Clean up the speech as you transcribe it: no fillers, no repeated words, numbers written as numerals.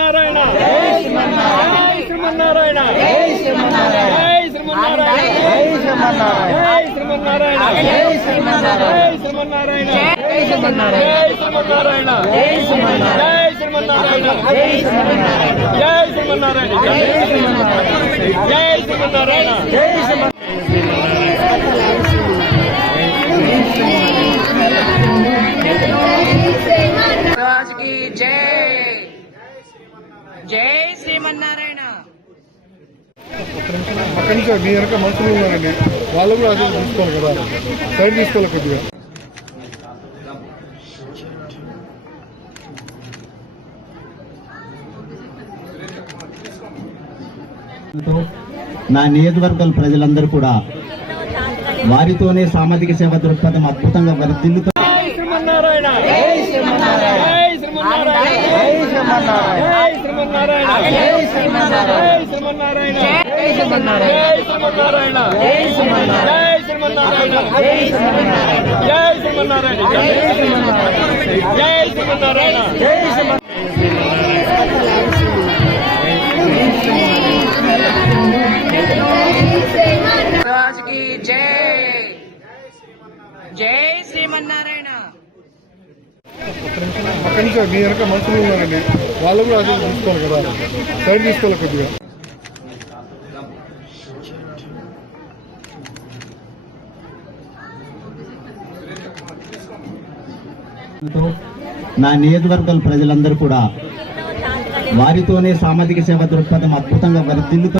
శ్రీమన్నారాయణ జై శ్రీమన్నారాయణ జై శ్రీమన్నారాయణ జై శ్రీమన్నారాయణ జై శ్రీమన్నారాయణ జై శ్రీమన్నారాయణ జై శ్రీమన్నారాయణ జై శ్రీమన్నారాయణ జై శ్రీమన్నారాయణ జై శ్రీమన్నారాయణ జై శ్రీమన్నారాయణ జై రాజుకి జై జై శ్రీమన్నారాయణ. అక్కడి నుంచి మీ వెనక మనుషులు ఉన్నారండి, వాళ్ళు కూడా అదే తీసుకోవాలి కదా, సైడ్ తీసుకోవాలి కొద్దిగా. నా నియోజకవర్గాల ప్రజలందరూ కూడా వారితోనే సామాజిక సేవ దృక్పథం అద్భుతంగా వర్ధిల్లుతూ శ్రీమన్నారాయణ జై శ్రీమన్నారాయణ జై శ్రీమన్నారాయణ జై శ్రీమన్నారాయణ జై శ్రీమన్నారాయణ జై శ్రీమన్నారాయణ జై శ్రీమన్నారాయణ జై శ్రీమన్నారాయణ జై శ్రీమన్నారాయణ జై రాజుకి జై జై శ్రీమన్నారాయణ. అక్కడి నుంచి మీ వెనక మనుషులు ఉన్నారండి, వాళ్ళు కూడా అదే తీసుకోవాలి కదా, సైడ్ తీసుకోవాలి కొద్దిగా. నా నియోజకవర్గాల ప్రజలందరూ కూడా వారితోనే సామాజిక సేవ దృక్పథం అద్భుతంగా వర్ధిల్లుతూ